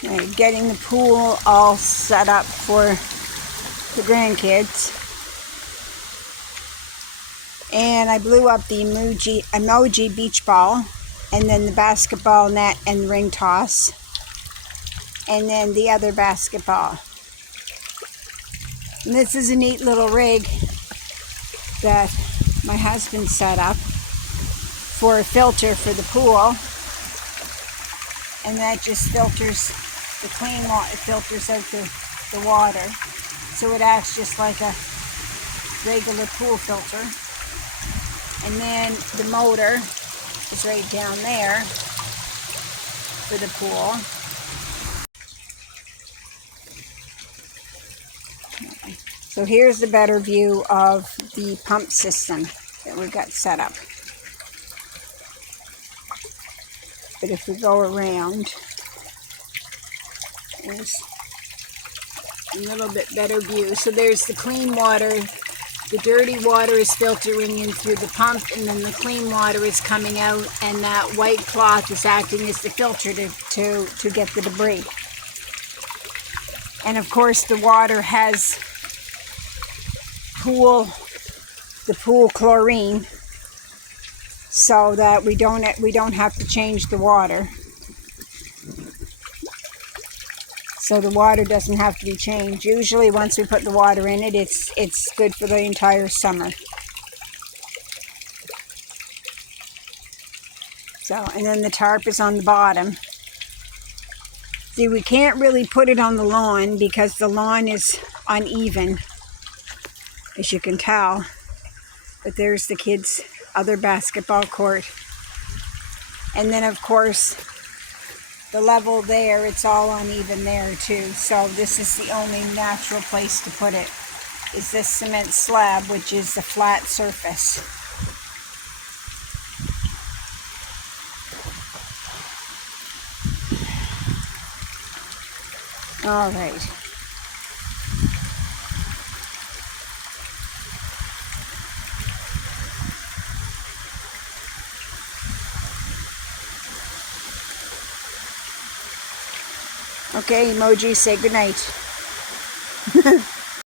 Getting the pool all set up for the grandkids. And I blew up the emoji beach ball, and then the basketball net and ring toss, and then the other basketball. And this is a neat little rig that my husband set up for a filter for the pool, and that just filters the clean water, filters out the water, so it acts just like a regular pool filter. And then the motor is right down there for the pool. So here's the better view of the pump system that we got set up. But if we go around, there's a little bit better view. So there's the clean water. The dirty water is filtering in through the pump, and then the clean water is coming out, and that white cloth is acting as the filter to get the debris. And of course the water has the pool chlorine, so that we don't have to change the water. So the water doesn't have to be changed. Usually once we put the water in it, it's good for the entire summer. So, and then the tarp is on the bottom. See, we can't really put it on the lawn because the lawn is uneven, as you can tell. But there's the kids' other basketball court. And then of course, the level there, it's all uneven there too. So this is the only natural place to put it, is this cement slab, which is the flat surface. All right. Okay, emoji, say goodnight.